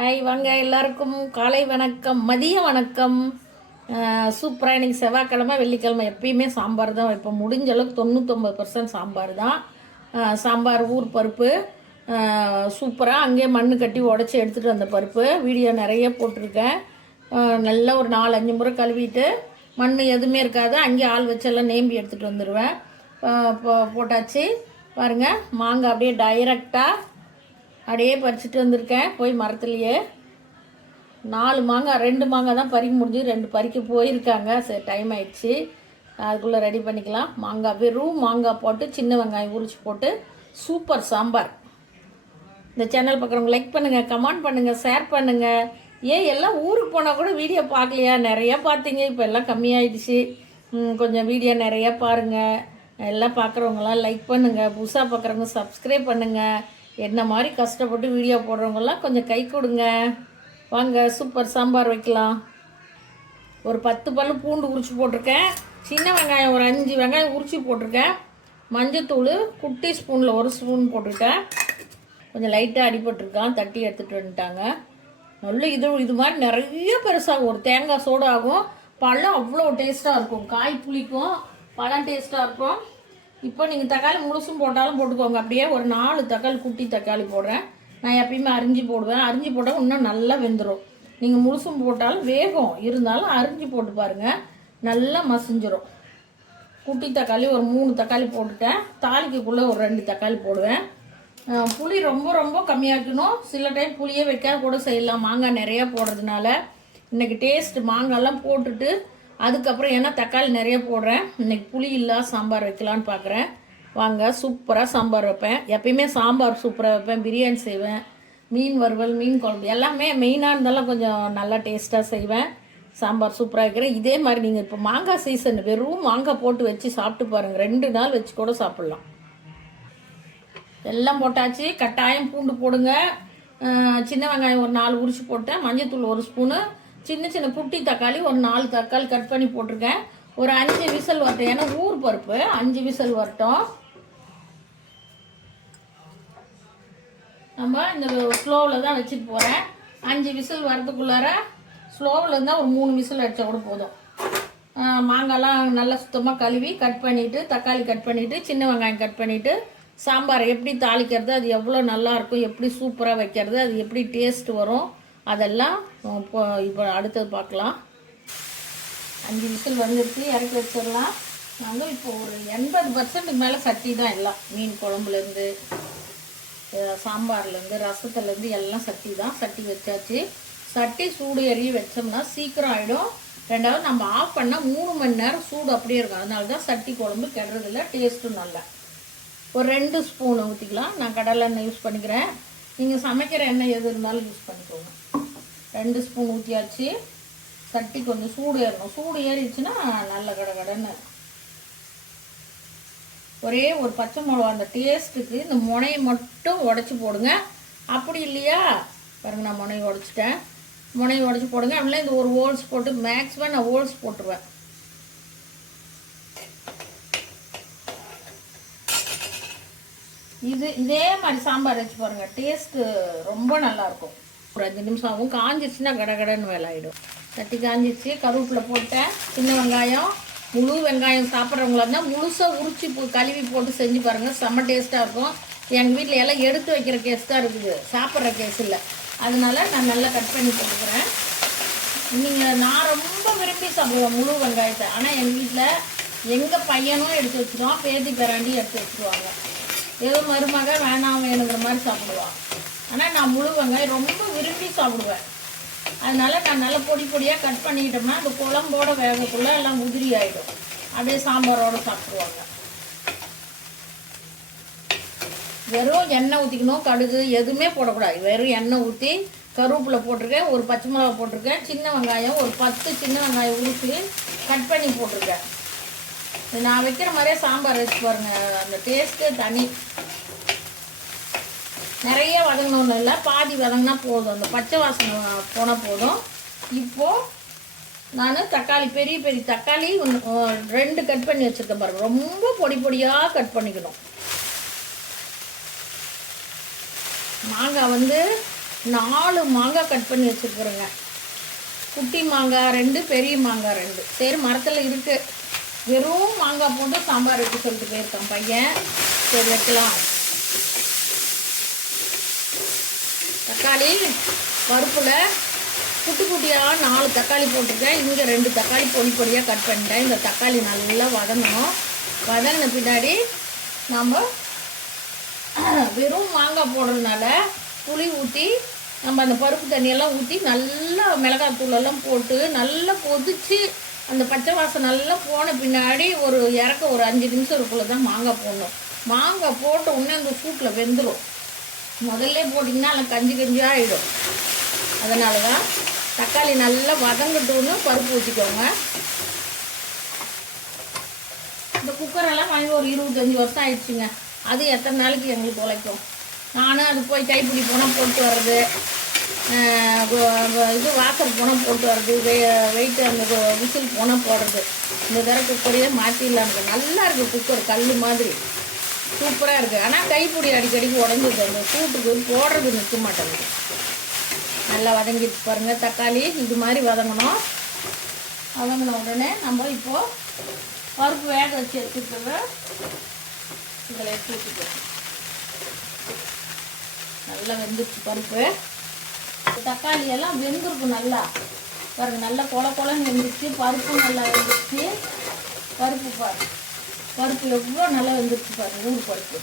Hi வாங்க எல்லாருக்கும் காலை வணக்கம் மதிய வணக்கம். சூப்பராக இன்னைக்கு செவ்வாய்க்கிழமை வெள்ளிக்கிழமை எப்பயுமே சாம்பார் தான் வைப்போம். முடிஞ்ச அளவுக்கு தொண்ணூத்தொம்பது பர்சன்ட் சாம்பார் தான். சாம்பார் ஊர் பருப்பு. சூப்பராக அங்கேயே மண்ணு கட்டி உடச்சி எடுத்துகிட்டு வந்த பருப்பு. வீடியோ நிறைய போட்டிருக்கேன். நல்லா ஒரு நாலு அஞ்சு முறை கழுவிட்டு மண் எதுவுமே இருக்காது. அங்கேயே ஆள் வச்செல்லாம் நேம்பி எடுத்துகிட்டு வந்துடுவேன் போ- போட்டாச்சு. பாருங்கள் மாங்காய் அப்படியே டைரெக்டாக அப்படியே பறிச்சுட்டு வந்திருக்கேன். போய் மரத்துலேயே. நாலு மாங்காய் ரெண்டு மாங்காய் தான் பறிக்க முடிஞ்சு ரெண்டு பறிக்க போயிருக்காங்க. சரி டைம் ஆயிடுச்சு. அதுக்குள்ளே ரெடி பண்ணிக்கலாம். மாங்காய் வெறும் மாங்காய் போட்டு சின்ன வெங்காயம் உரிச்சு போட்டு சூப்பர் சாம்பார். இந்த சேனல் பார்க்குறவங்க லைக் பண்ணுங்கள் கமெண்ட் பண்ணுங்கள் ஷேர் பண்ணுங்கள் ஏன் எல்லாம் ஊருக்கு போனால் கூட வீடியோ பார்க்கலையா? நிறையா பார்த்தீங்க. இப்போ எல்லாம் கம்மியாயிடுச்சு. கொஞ்சம் வீடியோ நிறையா பாருங்கள் எல்லாம் பார்க்குறவங்களாம் லைக் பண்ணுங்கள் புதுசாக பார்க்குறவங்க சப்ஸ்கிரைப் பண்ணுங்கள் என்ன மாதிரி கஷ்டப்பட்டு வீடியோ போடுறவங்கெல்லாம் கொஞ்சம் கை கொடுங்க. வாங்க சூப்பர் சாம்பார் வைக்கலாம். ஒரு பத்து பல்லு பூண்டு உரிச்சு போட்டிருக்கேன். சின்ன வெங்காயம் ஒரு அஞ்சு வெங்காயம் உரிச்சு போட்டிருக்கேன். மஞ்சத்தூள் குட்டி ஸ்பூனில் ஒரு ஸ்பூன் போட்டிருக்கேன். கொஞ்சம் லைட்டாக அடிபட்டிருக்கான் தட்டி எடுத்துகிட்டு வந்துட்டாங்க. நல்ல இது இது மாதிரி நிறைய பெருசாகும் ஒரு தேங்காய் சோடாகும் பழம் அவ்வளோ டேஸ்ட்டாக இருக்கும். காய் புளிக்கும் பழம் டேஸ்ட்டாக இருக்கும். இப்போ நீங்கள் தக்காளி முழுசும் போட்டாலும் போட்டுக்கோங்க. அப்படியே ஒரு நாலு தக்காளி குட்டி தக்காளி போடுறேன். நான் எப்பயுமே அரிஞ்சு போடுவேன். அரிஞ்சு போட்டால் இன்னும் நல்லா வெந்துடும் நீங்கள் முழுசும் போட்டாலும் வேகும். இருந்தாலும் அரிஞ்சு போட்டு பாருங்கள் நல்லா மசிஞ்சிடும் குட்டி தக்காளி ஒரு மூணு தக்காளி போட்டுட்டேன். தாளிக்கக்குள்ளே ஒரு ரெண்டு தக்காளி போடுவேன். புளி ரொம்ப ரொம்ப கம்மியாக்கணும் சில டைம் புளியே வைக்காத கூட செய்யலாம். மாங்காய் நிறையா போடுறதுனால. இன்றைக்கி டேஸ்ட் மாங்காய்லாம் போட்டுட்டு அதுக்கப்புறம் ஏன்னா தக்காளி நிறைய போடுறேன். இன்னைக்கு புளி இல்லாத சாம்பார் வைக்கலான்னு பார்க்குறேன் வாங்க சூப்பராக சாம்பார் வைப்பேன். எப்பயுமே சாம்பார் சூப்பராக வைப்பேன். பிரியாணி செய்வேன். மீன் வறுவல் மீன் குழம்பு எல்லாமே மெயினாக இருந்தாலும் கொஞ்சம் நல்லா டேஸ்ட்டாக செய்வேன். சாம்பார் சூப்பராக வைக்கிறேன். இதே மாதிரி நீங்கள் இப்போ மாங்காய் சீசன் வெறும் மாங்காய் போட்டு வச்சு சாப்பிட்டு பாருங்கள் ரெண்டு நாள் வச்சு கூட சாப்பிட்லாம். எல்லாம் போட்டாச்சு. கட்டாயம் பூண்டு போடுங்க. சின்ன வெங்காயம் ஒரு நாலு உரிச்சு போட்டேன். மஞ்சத்தூள் ஒரு ஸ்பூனு. சின்ன சின்ன புட்டி தக்காளி ஒரு நாலு தக்காளி கட் பண்ணி போட்டிருக்கேன். ஒரு அஞ்சு விசில் வரட்டும். ஏன்னா ஊர் பருப்பு. அஞ்சு விசில் வரட்டும். நம்ம இந்த ஸ்லோவில் தான் வச்சுட்டு போகிறேன் அஞ்சு விசில் வரதுக்குள்ளார ஸ்லோவில் இருந்தால் ஒரு மூணு விசில் அடித்தா கூட போதும். மாங்காய்லாம் நல்லா சுத்தமாக கழுவி கட் பண்ணிவிட்டு தக்காளி கட் பண்ணிவிட்டு சின்ன வெங்காயம் கட் பண்ணிவிட்டு சாம்பார் எப்படி தாளிக்கிறது அது எவ்வளோ நல்லாயிருக்கும் எப்படி சூப்பராக வைக்கிறது அது எப்படி டேஸ்ட் வரும் அதெல்லாம் இப்போ இப்போ அடுத்தது பார்க்கலாம். அஞ்சு விசில் வந்துடுச்சு இறக்கி வச்சிடலாம். நாங்கள் இப்போ ஒரு எண்பது பர்சன்ட்டுக்கு மேலே சட்டி தான் எல்லாம். மீன் குழம்புலேருந்து சாம்பார்லேருந்து ரசத்துலேருந்து எல்லாம் சட்டி தான். சட்டி வச்சாச்சு. சட்டி சூடு எறிய வச்சோம்னா சீக்கிரம் ஆகிடும் ரெண்டாவது நம்ம ஆஃப் பண்ணால் மூணு மணி நேரம் சூடு அப்படியே இருக்கும். அதனால தான் சட்டி குழம்பு கெடுறதில்ல டேஸ்ட்டும் நல்லா. ஒரு ரெண்டு ஸ்பூன் ஊற்றிக்கலாம் நான் கடலை எண்ணெய் யூஸ் பண்ணிக்கிறேன். நீங்கள் சமைக்கிற எண்ணெய் எது இருந்தாலும் யூஸ் பண்ணிக்கோங்க. ரெண்டு ஸ்பூன் ஊற்றியாச்சு சட்டி கொஞ்சம் சூடு ஏறணும். சூடு ஏறிடுச்சுன்னா நல்ல கடை கடைன்னு ஒரே ஒரு பச்சை மிளகா அந்த டேஸ்ட்டுக்கு இந்த முனையை மட்டும் உடச்சி போடுங்க. அப்படி இல்லையா? பாருங்க நான் முனையை உடச்சிட்டேன். முனையை உடச்சி போடுங்க. அப்படிலாம் இந்த ஒரு ஹோல்ஸ் போட்டு மேக்ஸிமம் நான் ஹோல்ஸ் போட்டுருவேன். இது இதே மாதிரி சாம்பார் வச்சு பாருங்க டேஸ்ட்டு ரொம்ப நல்லாயிருக்கும். ஒரு அஞ்சு நிமிஷம் ஆகும். காஞ்சிச்சுன்னா கடகடன்னு வேலை ஆகிடும் தட்டி காஞ்சிச்சு கருவேப்பிலை போட்டேன். சின்ன வெங்காயம். முழு வெங்காயம் சாப்பிட்றவங்களா இருந்தால் முழுசாக உரிச்சு கழுவி போட்டு செஞ்சு பாருங்கள் செம்ம டேஸ்ட்டாக இருக்கும். எங்கள் வீட்டில் எல்லாம் எடுத்து வைக்கிற கேஸ் தான் இருக்குது. சாப்பிட்ற கேஸ் இல்லை. அதனால நான் நல்லா கட் பண்ணி போட்டுக்கிறேன் நீங்கள் நான் ரொம்ப விரும்பி சாப்பிடுவேன் முழு வெங்காயத்தை. ஆனால் எங்கள் வீட்டில் எங்கள் பையனும் எடுத்து வச்சுருவான். பேத்தி பேராண்டி எடுத்து வச்சுருவாங்க. ஏதோ மருமக வேணாம் வேணுங்கிற மாதிரி சாப்பிடுவான் ஆனால் நான் முழு வெங்காயம் ரொம்ப விரும்பி சாப்பிடுவேன். அதனால நான் நல்லா பொடி பொடியாக கட் பண்ணிக்கிட்டோம்னா அந்த குழம்போட வேகக்குள்ளே எல்லாம் உதிரி ஆகிடும் அப்படியே சாம்பாரோட சாப்பிடுவாங்க வெறும் எண்ணெய் ஊற்றிக்கணும் கடுகு எதுவுமே போடக்கூடாது. வெறும் எண்ணெய் ஊற்றி கருவேப்பிலை போட்டிருக்கேன் ஒரு பச்சை மிளகா போட்டிருக்கேன் சின்ன வெங்காயம் ஒரு பத்து சின்ன வெங்காயம் உரிச்சு கட் பண்ணி போட்டிருக்கேன். நான் வைக்கிற மாதிரியே சாம்பார் வச்சு பாருங்க. அந்த டேஸ்ட்டு தனி. நிறைய வதங்கணும்னு இல்லை. பாதி வதங்கினா போதும். அந்த பச்சை வாசனை போனால் போதும். இப்போது நான் தக்காளி பெரிய பெரிய தக்காளி ஒன்று ரெண்டு கட் பண்ணி வச்சுருக்கேன் பாருங்க. ரொம்ப பொடி பொடியாக கட் பண்ணிக்கணும். மாங்காய் வந்து நாலு மாங்காய் கட் பண்ணி வச்சுருக்குறேங்க. குட்டி மாங்காய் ரெண்டு பெரிய மாங்காய் ரெண்டு. சரி மரத்தில் இருக்குது வெறும் மாங்காய் போட்டு சாம்பார் வைக்க சொல்லிட்டு போயிருக்கான் பையன். சரி வைக்கலாம். தக்காளி பருப்பில் குட்டி குட்டியாக நாலு தக்காளி போட்டிருக்கேன். இங்கே ரெண்டு தக்காளி பொடி பொடியாக கட் பண்ணிட்டேன். இந்த தக்காளி நல்லா வதங்கணும். வதங்கின பின்னாடி நம்ம வெறும் மாங்காய் போடுறதுனால புளி ஊற்றி நம்ம அந்த பருப்பு தண்ணியெல்லாம் ஊற்றி நல்லா மிளகாய் எல்லாம் போட்டு நல்லா கொதித்து அந்த பச்சை வாசம் நல்லா போன பின்னாடி ஒரு இறக்க ஒரு அஞ்சு நிமிஷம் இருக்குள்ள தான் மாங்காய் போடணும். மாங்காய் போட்ட உடனே அந்த சூட்டில் வெந்துடும் முதல்ல போட்டிங்கன்னா அதில் கஞ்சி கஞ்சியாக ஆகிடும் அதனால தான் தக்காளி நல்லா வதங்கட்டும்னு பருப்பு வச்சுக்கோங்க. இந்த குக்கரெல்லாம் வாங்கி ஒரு இருபத்தஞ்சி வருஷம் ஆயிடுச்சுங்க. அது எத்தனை நாளைக்கு எங்களுக்கு உழைக்கும்? நானும் அது போய் கைப்பிடி போனால் போட்டு வர்றது. இது வாசல் போனால் போட்டு வர்றது வெயிட்டு அந்த விசில் போனால் போடுறது. இந்த தடவை குக்கரையே மாற்றிடலான்னு நல்லா இருக்குது குக்கர் கல் மாதிரி. சூப்பராக இருக்குது ஆனால் கைப்பிடி அடிக்கடிக்கு உடஞ்சிது அந்த சூட்டுக்கு போடுறது நிற்க மாட்டேங்குது. நல்லா வதங்கிட்டு பாருங்கள் தக்காளி இது மாதிரி வதங்கணும். வதங்கின உடனே நம்ம இப்போது பருப்பு வேக வச்சு எடுத்துக்கிறத இதில் எடுத்து வச்சுக்கோ நல்லா வெந்துச்சு பருப்பு. தக்காளி எல்லாம் வெந்திருக்கும் நல்லா. பாருங்க நல்லா கொல கொலன்னு வெந்துருச்சு பருப்பும் நல்லா வெந்துருச்சு. பருப்பு பாரு பருப்பு எவ்வளோ நல்லா வெந்துருச்சு பாருங்க ஊர் பருப்பு.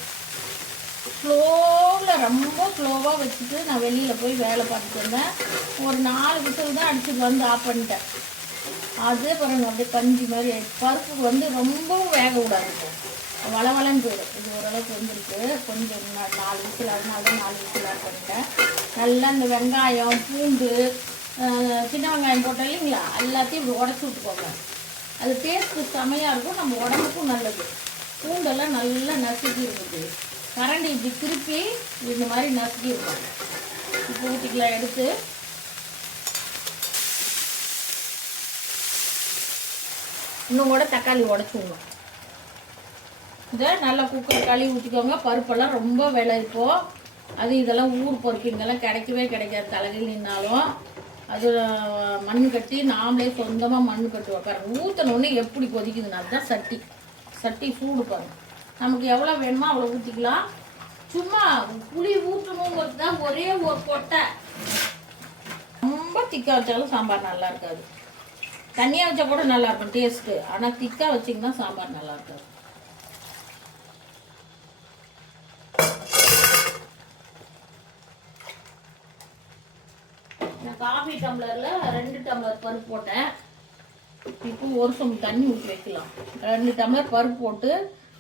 ஸ்லோவில் ரொம்ப ஸ்லோவாக வச்சுட்டு நான் வெளியில் போய் வேலை பார்த்துட்டு வந்தேன். ஒரு நாலு விசில் தான் அடிச்சுட்டு வந்து ஆஃப் பண்ணிட்டேன். அதே பாருங்க அப்படியே கஞ்சி மாதிரி ஆயிடுச்சு. பருப்பு வந்து ரொம்பவும் வேக விடாது வளவளன்னு போயிடும். இது ஓரளவுக்கு வந்துருக்கு. கொஞ்சம் நாலு விசில் அதனால தான் நாலு விசில் ஆட் பண்ணிட்டேன் நல்லா இந்த வெங்காயம் பூண்டு சின்ன வெங்காயம் போட்டோம் இல்லைங்களா? எல்லாத்தையும் இப்படி உடச்சி விட்டுக்கோங்க. அது டேஸ்ட்டு செமையாக இருக்கும். நம்ம உடம்புக்கும் நல்லது. பூண்டெல்லாம் நல்லா நசுக்கி இருக்குது கரண்டி இப்படி திருப்பி இந்த மாதிரி நசுக்கி இருக்கும். இப்போ ஊட்டிக்கலாம் எடுத்து. இன்னும் கூட தக்காளி உடச்சுங்க இதை நல்லா குக்கர் களி ஊற்றிக்கோங்க பருப்பெல்லாம் ரொம்ப விலை இருக்கும் அது இதெல்லாம் ஊர் பருப்பு இங்கெல்லாம் கிடைக்கவே கிடைக்காது. தலைகள் நின்னாலும் அது மண் கட்டி நாமளே சொந்தமாக மண் கட்டி வைப்பாருங்க ஊற்றினோடனே எப்படி கொதிக்குதுன்னா அதுதான் சட்டி. சட்டி சூடு பாருங்க. நமக்கு எவ்வளோ வேணுமோ அவ்வளோ ஊற்றிக்கலாம் சும்மா புளி ஊற்றணுங்கிறது தான் ஒரே ஒரு கொட்டை. ரொம்ப திக்கா வச்சாலும் சாம்பார் நல்லா இருக்காது. தண்ணியாக வச்சா கூட நல்லா இருக்கும் டேஸ்ட்டு ஆனால் திக்காக வச்சிங்கன்னா சாம்பார் நல்லா இருக்காது நான் காஃபி டம்ளரில் ரெண்டு டம்ளர் பருப்பு போட்டேன். இப்போ ஒரு சொம்பு தண்ணி ஊற்றி வைக்கலாம். ரெண்டு டம்ளர் பருப்பு போட்டு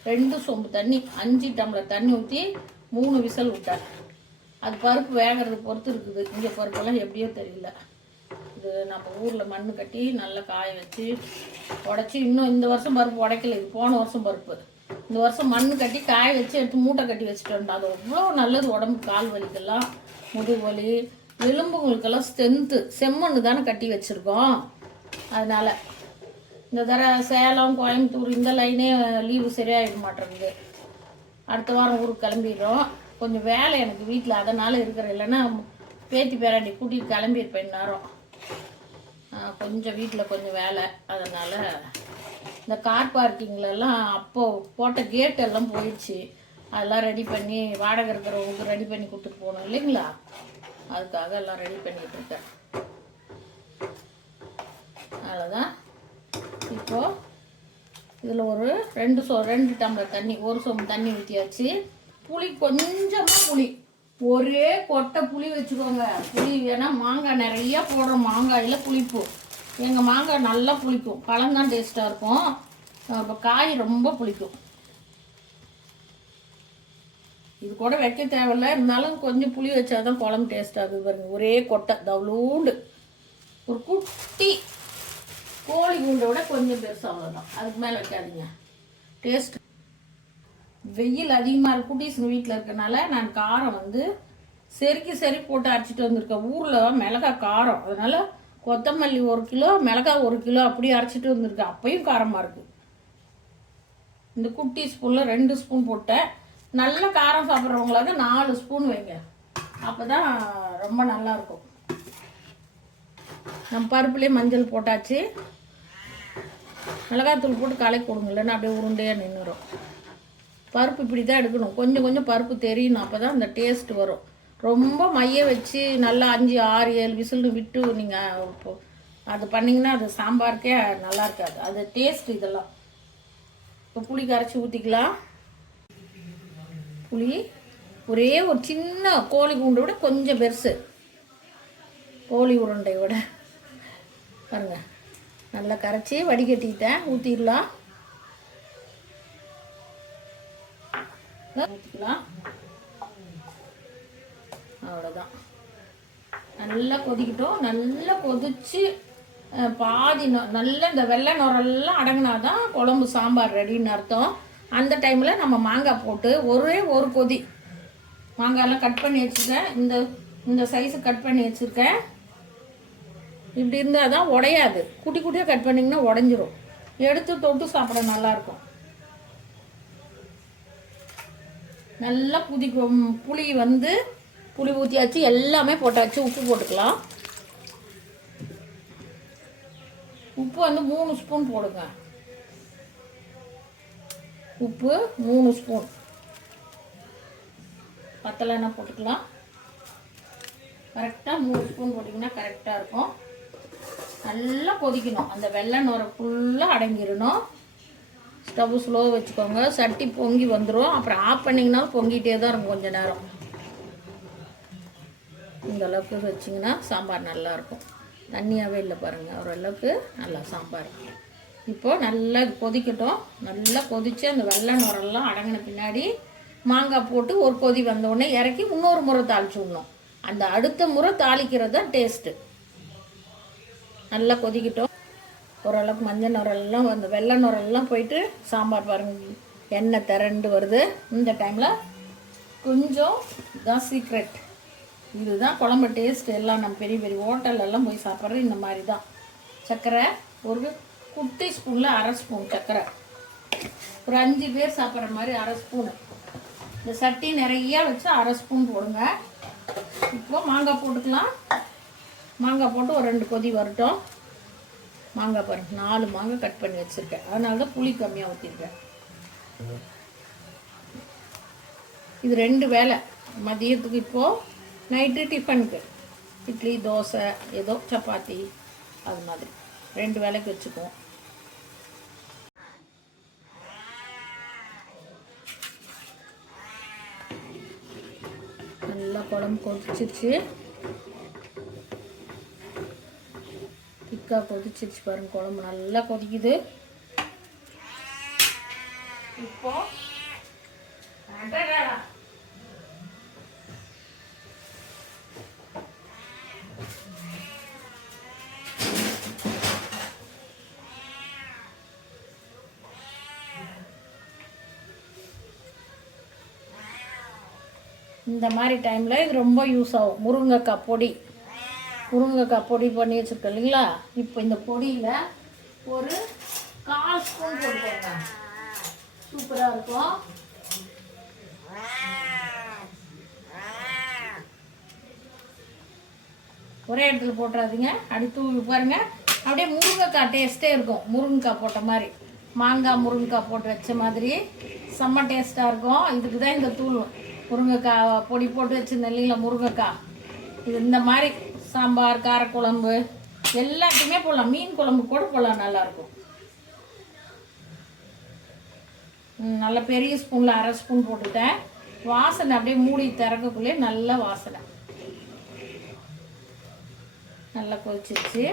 ரெண்டு சொம்பு தண்ணி அஞ்சு டம்ளர் தண்ணி ஊற்றி மூணு விசில் விட்டேன். அது பருப்பு வேகிறது பொறுத்து இருக்குது. இங்கே பருப்பெல்லாம் எப்படியோ தெரியல. இது நம்ம ஊரில் மண் கட்டி நல்லா காய வச்சு உடச்சி இன்னும் இந்த வருஷம் பருப்பு உடைக்கல. இது போன வருஷம் பருப்பு. இந்த வருஷம் மண் கட்டி காய வச்சு எடுத்து மூட்டை கட்டி வச்சுட்டு வந்தோம் அது அவ்வளோ நல்லது உடம்பு கால் வலிக்கெல்லாம் முதுகு வலி எலும்புகளுக்கெல்லாம் ஸ்ட்ரென்த்து செம்மண்ணு தானே கட்டி வச்சுருக்கோம். அதனால் இந்த தடவை சேலம் கோயம்புத்தூர் இந்த லைனே லீவு சரியாயிட மாட்டேங்குது. அடுத்த வாரம் ஊருக்கு கிளம்பிடுறோம். கொஞ்சம் வேலை எனக்கு வீட்டில் அதனால் இருக்கிற இல்லைன்னா பேத்தி பேராண்டி கூட்டிகிட்டு கிளம்பியிருப்பேன் நேரம் கொஞ்சம் வீட்டில் கொஞ்சம் வேலை. அதனால் இந்த கார் பார்க்கிங்லலாம் அப்போது போட்ட கேட் எல்லாம் போயிடுச்சு. அதெல்லாம் ரெடி பண்ணி வாடகை இருக்கிறவங்களுக்கு ரெடி பண்ணி கொடுத்துட்டு போகணும் இல்லைங்களா? அதுக்காக எல்லாம் ரெடி பண்ணிட்டு இருக்கேன் அவ்வளோதான் இப்போ இதில் ஒரு ரெண்டு சொ ரெண்டு டம்ளர் தண்ணி ஒரு சொம்பு தண்ணி ஊற்றியாச்சு புளி கொஞ்சமாக புளி. ஒரே கொட்டை புளி வச்சுக்கோங்க. புளி ஏன்னா மாங்காய் நிறையா போடுறோம். மாங்காயில் புளிப்பு. எங்கள் மாங்காய் நல்லா புளிக்கும். பழம்தான் டேஸ்ட்டாக இருக்கும். இப்போ காய் ரொம்ப புளிக்கும். இது கூட வைக்க தேவையில்ல. இருந்தாலும் கொஞ்சம் புளி வச்சாதான் குழம்பு டேஸ்ட் ஆகுது பாருங்க. ஒரே கொட்டை தவளூண்டு. ஒரு குட்டி கோழி குண்டை விட கொஞ்சம் பெருசாக அவ்வளோதான் அதுக்கு மேலே வைக்காதீங்க. டேஸ்ட் வெயில் அதிகமாக இருக்கு. குட்டீஸுங்க வீட்டில் இருக்கனால நான் காரம் வந்து செருக்கி செருக்கி போட்டு அரைச்சிட்டு வந்திருக்கேன். ஊரில் மிளகா காரம். அதனால் கொத்தமல்லி ஒரு கிலோ மிளகா ஒரு கிலோ அப்படியே அரைச்சிட்டு வந்திருக்கேன். அப்பையும் காரமாக இருக்குது இந்த குட்டி ஸ்பூனில் ரெண்டு ஸ்பூன் போட்டேன். நல்ல காரம் சாப்பிட்றவங்களாக நாலு ஸ்பூன் வைங்க. அப்போ தான் ரொம்ப நல்லாயிருக்கும் நம்ம பருப்புலேயே மஞ்சள் போட்டாச்சு. மிளகாத்தூள் போட்டு கலக்கி கொடுங்க. இல்லைன்னா அப்படியே உருண்டையாக நின்றுடும் பருப்பு இப்படி தான் எடுக்கணும். கொஞ்சம் கொஞ்சம் பருப்பு தெரியணும் அப்போ தான் அந்த டேஸ்ட் வரும். ரொம்ப மைய வச்சு நல்லா அஞ்சு ஆறு ஏழு விசில்னு விட்டு நீங்கள் அது பண்ணிங்கன்னா அது சாம்பாருக்கே நல்லா இருக்காது. அது டேஸ்ட் இதெல்லாம். இப்போ புளி கரைச்சி ஊற்றிக்கலாம் புளி ஒரே ஒரு சின்ன கோழி கூண்டை விட கொஞ்சம் பெருசு. கோழி உருண்டை விட. பாருங்க. நல்லா கரைச்சி வடிகட்டிட்டேன். ஊற்றிடலாம் ஊற்றிக்கலாம் அவ்வளோதான் நல்லா கொதிக்கட்டும். நல்லா கொதிச்சு பாதி நொ- நல்லா இந்த வெள்ளை நுரெல்லாம் அடங்கினாதான் குழம்பு சாம்பார் ரெடின்னு அர்த்தம். அந்த டைமில் நம்ம மாங்காய் போட்டு ஒரே ஒரு கொதி. மாங்காயெல்லாம் கட் பண்ணி வச்சுருக்கேன். இந்த இந்த சைஸு கட் பண்ணி வச்சுருக்கேன். இப்படி இருந்தால் தான் உடையாது. குட்டி குட்டியாக கட் பண்ணிங்கன்னா உடஞ்சிரும். எடுத்து தொட்டு சாப்பிட நல்லாயிருக்கும். நல்லா புதி புளி வந்து புளி ஊற்றியாச்சு எல்லாமே போட்டாச்சு. உப்பு போட்டுக்கலாம். உப்பு வந்து மூணு ஸ்பூன் போடுங்க. உப்பு மூணு ஸ்பூன். பத்தலைன்னா போட்டுக்கலாம். கரெக்டாக மூணு ஸ்பூன் போட்டிங்கன்னா கரெக்டாக இருக்கும். நல்லா கொதிக்கணும். அந்த வெள்ளை நுரை ஃபுல்லாக அடங்கிடணும். ஸ்டவ் ஸ்லோ வச்சுக்கோங்க. சட்டி பொங்கி வந்துடும் அப்புறம் ஆஃப் பண்ணிங்கனாலும் பொங்கிட்டே தான் இருக்கும் கொஞ்ச நேரம். இந்த அளவுக்கு வச்சிங்கன்னா சாம்பார் நல்லாயிருக்கும் தண்ணியாகவே இல்லை பாருங்கள் ஓரளவுக்கு நல்லா சாம்பார். இப்போது நல்லா இது கொதிக்கட்டும். நல்லா கொதித்து அந்த வெள்ளை நுரெல்லாம் அடங்கின பின்னாடி மாங்காய் போட்டு ஒரு கொதி வந்தோடனே இறக்கி இன்னொரு முறை தாளிச்சு விடணும். அந்த அடுத்த முறை தாளிக்கிறது தான் டேஸ்ட்டு நல்லா கொதிக்கட்டும். ஓரளவுக்கு மஞ்சள் நுரெல்லாம் அந்த வெள்ளை நுரெல்லாம் போயிட்டு சாம்பார் பாருங்க. எண்ணெய் திரண்டு வருது. இந்த டைமில் கொஞ்சம் தான் சீக்ரெட் இதுதான் குழம்பு டேஸ்ட் எல்லாம் நம்ம பெரிய பெரிய ஹோட்டல்ல எல்லாம் போய் சாப்பிட்றது இந்த மாதிரி தான் சர்க்கரை ஒரு குட்டி ஸ்பூனில் அரை ஸ்பூன் சர்க்கரை. ஒரு அஞ்சு பேர் சாப்பிட்ற மாதிரி அரை ஸ்பூனு. இந்த சட்டி நிறையா வச்சு அரை ஸ்பூன் போடுங்க. இப்போ மாங்காய் போட்டுக்கலாம். மாங்காய் போட்டு ஒரு ரெண்டு கொதி வரட்டும். மாங்காய் பாருங்க நாலு மாங்காய் கட் பண்ணி வச்சுருக்கேன். அதனால தான் புளி கம்மியாக ஊற்றிருக்கேன் இது ரெண்டு வேலை மதியத்துக்கு இப்போது நைட்டு டிஃபனுக்கு. இட்லி தோசை ஏதோ சப்பாத்தி அது மாதிரி. ரெண்டு வேலைக்கு வச்சுக்குவோம். நல்லா குழம்பு கொதிச்சிருச்சு. திக்காக கொதிச்சிருச்சு பாருங்க குழம்பு நல்லா கொதிக்குது. இப்போ இந்த மாதிரி டைமில் இது ரொம்ப யூஸ் ஆகும். முருங்கைக்காய் பொடி. முருங்கைக்காய் பொடி பண்ணி வச்சுருக்கோம் இல்லைங்களா? இப்போ இந்த பொடியில் ஒரு கால் ஸ்பூன் போட்டுக்கோங்க. சூப்பராக இருக்கும். ஒரே இடத்துல போட்டுறாதீங்க. அப்படி தூவி பாருங்க. அப்படியே முருங்கைக்காய் டேஸ்ட்டே இருக்கும். முருங்கைக்காய் போட்ட மாதிரி. மாங்காய் முருங்கைக்காய் போட்டு வச்ச மாதிரி. செம்ம டேஸ்ட்டாக இருக்கும். இதுக்கு தான் இந்த தூள். முருங்கைக்காய் பொடி போட்டு வச்சுருந்தேன் இல்லைங்களா முருங்கைக்காய் இது இந்த மாதிரி சாம்பார் காரக்குழம்பு எல்லாத்தையுமே போடலாம். மீன் குழம்பு கூட போடலாம் நல்லாயிருக்கும். நல்லா நல்ல பெரிய ஸ்பூனில் அரை ஸ்பூன் போட்டுட்டேன். வாசனை அப்படியே மூடி திறக்கக்குள்ளே நல்ல வாசனை. நல்லா கொதிச்சிருச்சு.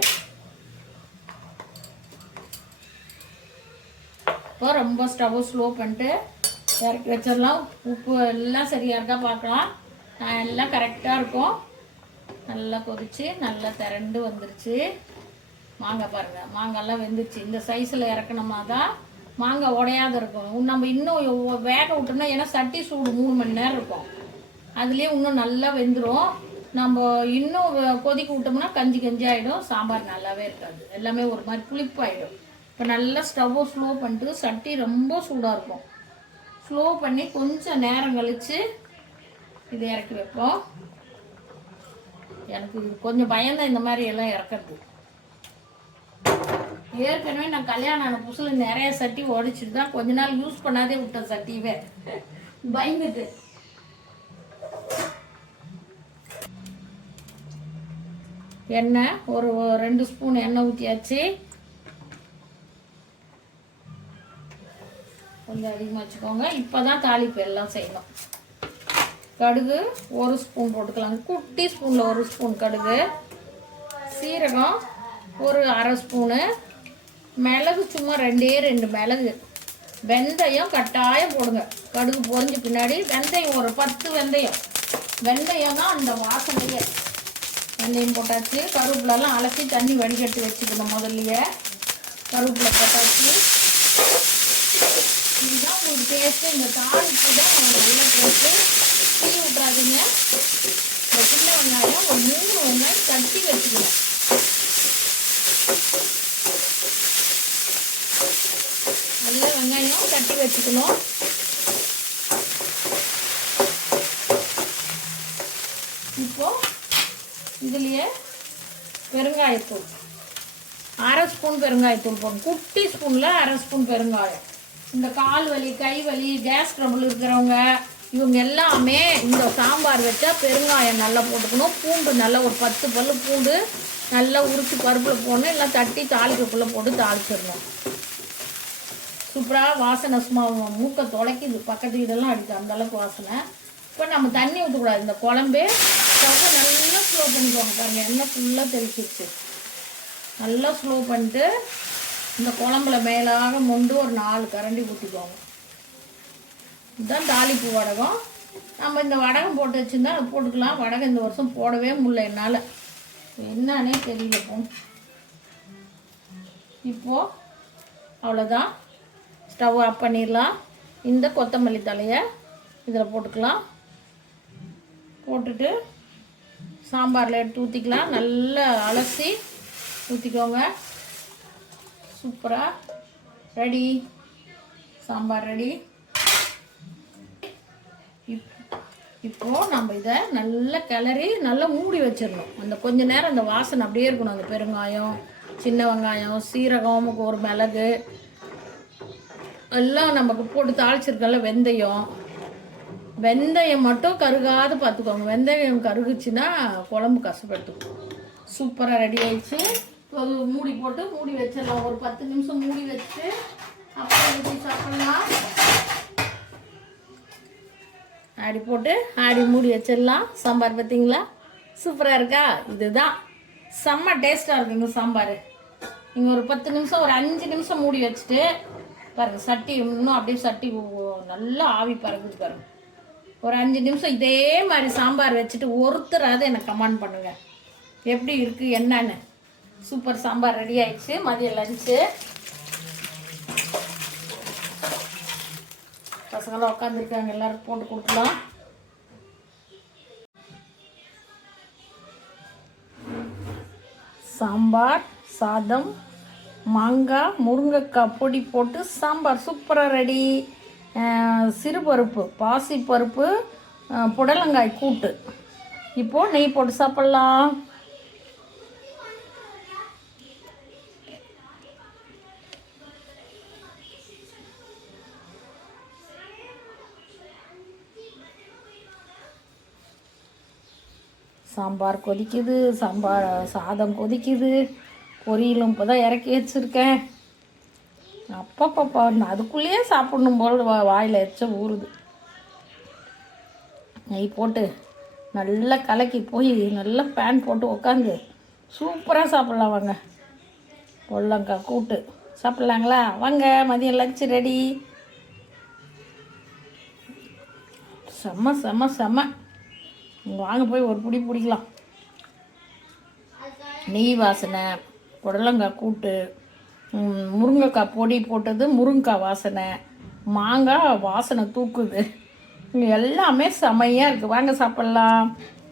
இப்போ ரொம்ப ஸ்டவ் ஸ்லோ பண்ணிட்டு இறக்கி வச்சிடலாம். உப்பு எல்லாம் சரியாக இருக்கா பார்க்கலாம். எல்லாம் கரெக்டாக இருக்கும். நல்லா கொதிச்சு நல்லா திரண்டு வந்துருச்சு. மாங்காய் பாருங்கள் மாங்காய்லாம் வெந்துருச்சு. இந்த சைஸில் இறக்கணுமா தான் மாங்காய் உடையாத இருக்கும். நம்ம இன்னும் வேக விட்டோம்னா ஏன்னா சட்டி சூடு மூணு மணி நேரம் இருக்கும். அதுலேயே இன்னும் நல்லா வெந்துடும் நம்ம இன்னும் வ- கொதிக்க விட்டோம்னா கஞ்சி கஞ்சி ஆகிடும் சாம்பார் நல்லாவே இருக்காது. எல்லாமே ஒரு மாதிரி புளிப்பாயிடும். இப்போ நல்லா ஸ்டவ்வை ஸ்லோ பண்ணிட்டு சட்டி ரொம்ப சூடாக இருக்கும். ஸ்லோ பண்ணி கொஞ்சம் நேரம் கழித்து இதை இறக்கி வைப்போம். எனக்கு இது கொஞ்சம் பயம்தான் இந்த மாதிரி எல்லாம் இறக்கிறது. ஏற்கனவே நான் கல்யாணம் ஆன புதுசில் நிறைய சட்டி உடைச்சிட்டு தான் கொஞ்ச நாள் யூஸ் பண்ணாதே விட்டேன் சட்டியவே. பயந்துட்டு. எண்ணெய் ஒரு ரெண்டு ஸ்பூன் எண்ணெய் ஊற்றியாச்சு கொஞ்சம் அதிகமாக வச்சுக்கோங்க. இப்போ தான் தாளிப்பு எல்லாம் செய்யணும். கடுகு ஒரு ஸ்பூன் போட்டுக்கலாங்க. குட்டி ஸ்பூனில் ஒரு ஸ்பூன் கடுகு. சீரகம் ஒரு அரை ஸ்பூனு. மிளகு சும்மா ரெண்டே ரெண்டு மிளகு. வெந்தயம் கட்டாயம் போடுங்க. கடுகு பொறிஞ்ச பின்னாடி வெந்தயம் ஒரு பத்து வெந்தயம். வெந்தயம் தான் அந்த வாசனையே. வெந்தயம் போட்டாச்சு. கருவேப்பிலெல்லாம் அலசி தண்ணி வடிகட்டி வச்சுக்கணும் முதல்லையே. கருவேப்பிலை போட்டாச்சு. இதுதான் உங்களுக்கு டேஸ்ட்டு இந்த தாளிப்பு தான் நல்ல டேஸ்ட்டு தீ விட்றாதீங்க இந்த சின்ன வெங்காயம் ஒரு மூணு வெங்காயம் தட்டி வச்சுக்கணும் நல்ல வெங்காயம் தட்டி வச்சுக்கணும். இப்போ இதுலேயே பெருங்காயத்தூள். அரை ஸ்பூன் பெருங்காயத்தூள் போடணும். குட்டி ஸ்பூனில் அரை ஸ்பூன் பெருங்காயம். இந்த கால் வலி கை வலி கேஸ் ட்ரபுள் இருக்கிறவங்க இவங்க எல்லாமே இந்த சாம்பார் வச்சா பெருங்காயம் நல்லா போட்டுக்கணும். பூண்டு நல்லா ஒரு பத்து பல்லு பூண்டு நல்லா உரித்து பருப்பில் போடணும். இல்லை தட்டி தாளிக்கக்குள்ளே போட்டு தாளிச்சிடணும். சூப்பராக வாசனை சும்மா மூக்கை தொலைக்குது. பக்கத்து இதெல்லாம் அடிக்குது. அந்த அளவுக்கு வாசனை. இப்போ நம்ம தண்ணி ஊற்றக்கூடாது இந்த குழம்பு ஸ்டவ்வை நல்லா ஸ்லோ பண்ணிக்கோங்க பாருங்கள் எண்ணெய் ஃபுல்லாக தெளிச்சிருச்சு. நல்லா ஸ்லோ பண்ணிட்டு இந்த குழம்புல மேலாக மொண்டு ஒரு நாலு கரண்டி ஊற்றிக்கோங்க இதுதான் தாளிப்பு வடகம். நம்ம இந்த வடகம் போட்டு வச்சுருந்தா அதை போட்டுக்கலாம். வடகம் இந்த வருஷம் போடவே முடியல என்னால். என்னன்னே தெரியல இப்போ இப்போது அவ்வளோதான் ஸ்டவ் ஆஃப் பண்ணிடலாம். இந்த கொத்தமல்லி தலையை இதில் போட்டுக்கலாம். போட்டுட்டு சாம்பாரில் எடுத்து ஊற்றிக்கலாம் நல்லா அலசி ஊற்றிக்கோங்க சூப்பராக ரெடி. சாம்பார் ரெடி. இப் இப்போது நம்ம இதை நல்லா கிளறி நல்லா மூடி வச்சிடணும். அந்த கொஞ்ச நேரம் அந்த வாசனை அப்படியே இருக்கணும். அந்த பெருங்காயம் சின்ன வெங்காயம் சீரகம் ஒரு மிளகு. எல்லாம் நமக்கு போட்டு தாளிச்சிருக்கல வெந்தயம். வெந்தயம் மட்டும் கருகாது பார்த்துக்கோங்க. வெந்தயம் கருகுச்சுன்னா குழம்பு கஷ்டப்படுத்தும் சூப்பராக ரெடி ஆயிடுச்சு. ஒரு மூடி போட்டு மூடி வச்சிடலாம். ஒரு பத்து நிமிஷம் மூடி வச்சுட்டு அப்புறம் ஊற்றி சாப்பிடலாம். ஆடி போட்டு ஆடி மூடி வச்சிடலாம். சாம்பார் பார்த்தீங்களா? சூப்பராக இருக்கா? இதுதான். செம்ம டேஸ்ட்டாக இருக்குங்க சாம்பார். நீங்கள் ஒரு பத்து நிமிஷம் ஒரு அஞ்சு நிமிஷம் மூடி வச்சுட்டு பாருங்க சட்டி இன்னும் அப்படியே சட்டி நல்லா ஆவி பறக்குது பாருங்க. ஒரு அஞ்சு நிமிஷம் இதே மாதிரி சாம்பார் வச்சுட்டு ஒருத்தராது எனக்கு கமெண்ட் பண்ணுங்க. எப்படி இருக்குது என்னன்னு. சூப்பர் சாம்பார் ரெடி ஆயிடுச்சு. மதியம் லஞ்சு பசங்களாம் உட்காந்துருக்காங்க எல்லாரும் போட்டு கொடுக்கலாம். சாம்பார் சாதம் மாங்காய் முருங்கைக்காய் பொடி போட்டு சாம்பார் சூப்பராக ரெடி சிறுபருப்பு பாசிப்பருப்பு புடலங்காய் கூட்டு. இப்போது நெய் போட்டு சாப்பிட்லாம். சாம்பார் கொதிக்குது சாம்பார் சாதம் கொதிக்குது. பொரியலும் இப்போ தான் இறக்கி வச்சுருக்கேன். அப்பப்பப்பா அதுக்குள்ளேயே சாப்பிடணும் போல் வா வாயில் எச்ச ஊறுது. நெய் போட்டு நல்லா கலக்கி போய் நல்லா பேன் போட்டு உக்காந்து சூப்பராக சாப்பிட்லாம் வாங்க. பொல்லங்கா கூட்டு. சாப்பிட்லாங்களா? வாங்க மதியம் லஞ்சு ரெடி செம்ம செம்ம செம்ம வாங்க போய் ஒரு பிடி பிடிக்கலாம். நெய் வாசனை புடலங்காய் கூட்டு முருங்கைக்காய் பொடி போட்டது முருங்கைக்காய் வாசனை மாங்காய் வாசனை தூக்குது. எல்லாமே செமையாக இருக்குது வாங்க சாப்பிட்லாம்.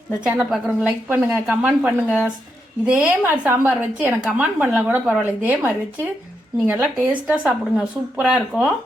இந்த சேனல் பார்க்குறவங்க லைக் பண்ணுங்கள் கமெண்ட் பண்ணுங்கள் இதே மாதிரி சாம்பார் வச்சு எனக்கு கமெண்ட் பண்ணலாம் கூட பரவாயில்ல. இதே மாதிரி வச்சு நீங்கள் எல்லாம் டேஸ்ட்டாக சாப்பிடுங்க. சூப்பராக இருக்கும்.